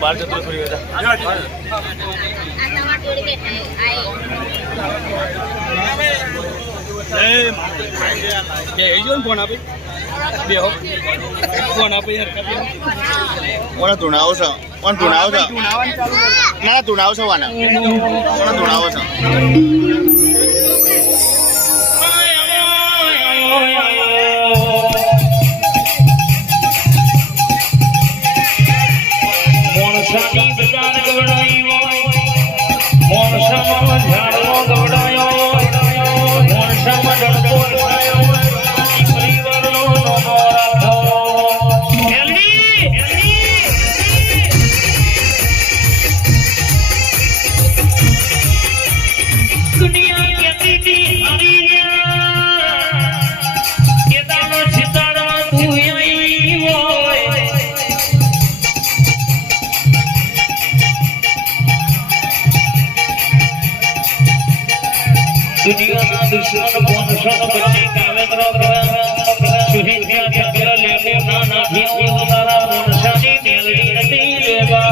बाहर से तो थोड़ी फोन आप फोन आप Mana tunau sa? Wan tunau sa? Mana tunau sa wana? Mana tunau sa? दुनिया का दुश्मन मनुष्य बच्चे कावेंद्र सुहित क्या चक्र लेके नाना भी उतारा मनुष्य ने मेलड़ी नहीं लेगा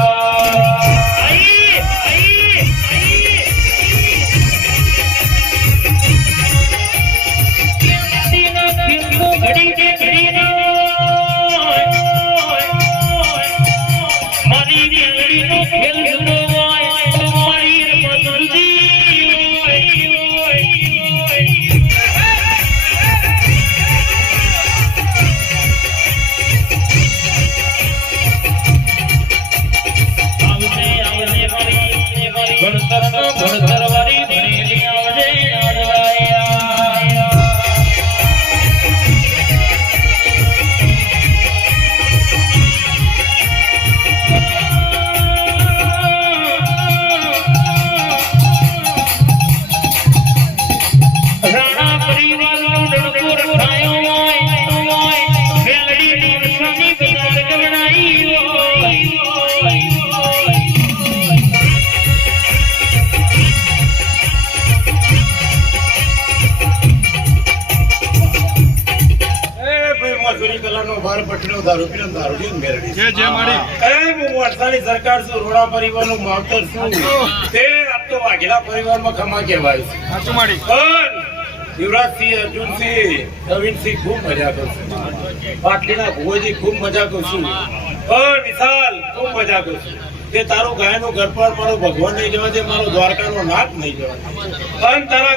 सरकार से रोड़ा परिवार मावतर तो वाघेला परिवार में खमा कहवाय युवराज सिंह अर्जुन सिंह नवीन सिंह खूब मजा करशु पाटलीना भुवोजी खूब मजा करशु विशाल खूब मजा करशु ते तारो गाय नो घर पर मारो भगवान नहीं जवा दे मारो द्वारका नो नाथ नहीं जवा तारा